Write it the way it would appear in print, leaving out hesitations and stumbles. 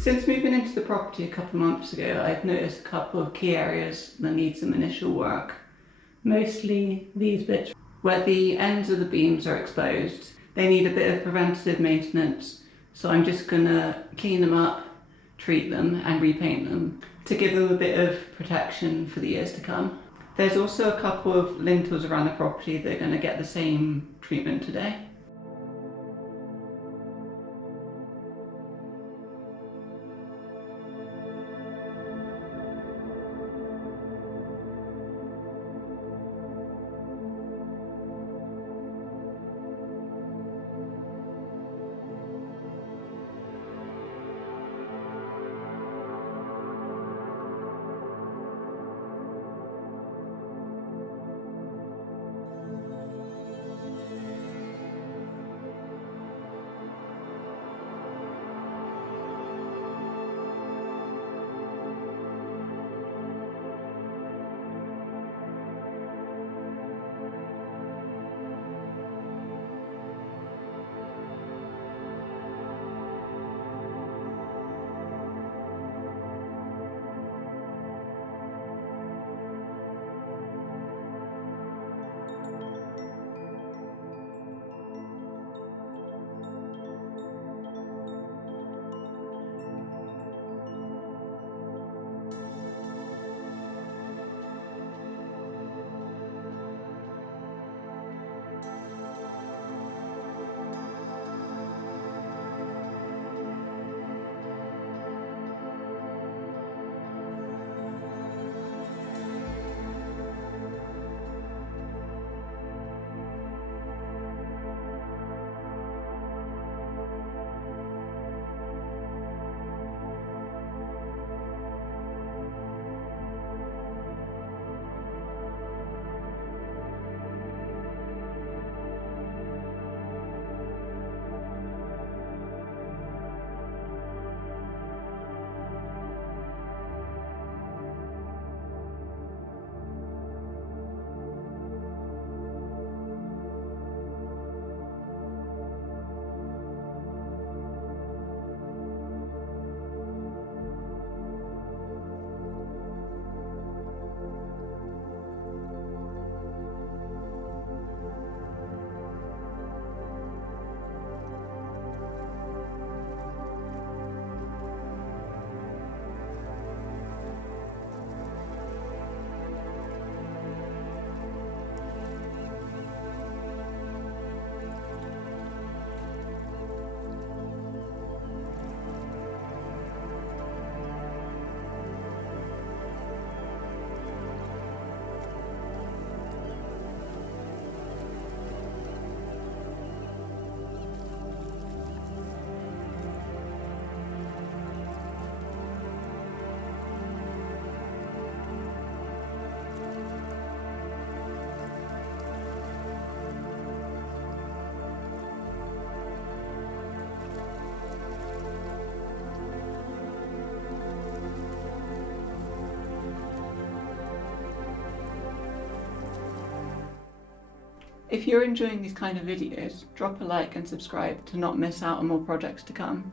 Since moving into the property a couple of months ago, I've noticed a couple of key areas that need some initial work. Mostly these bits where the ends of the beams are exposed. They need a bit of preventative maintenance, so I'm just gonna clean them up, treat them and repaint them to give them a bit of protection for the years to come. There's also a couple of lintels around the property that are going to get the same treatment today. If you're enjoying these kind of videos, drop a like and subscribe to not miss out on more projects to come.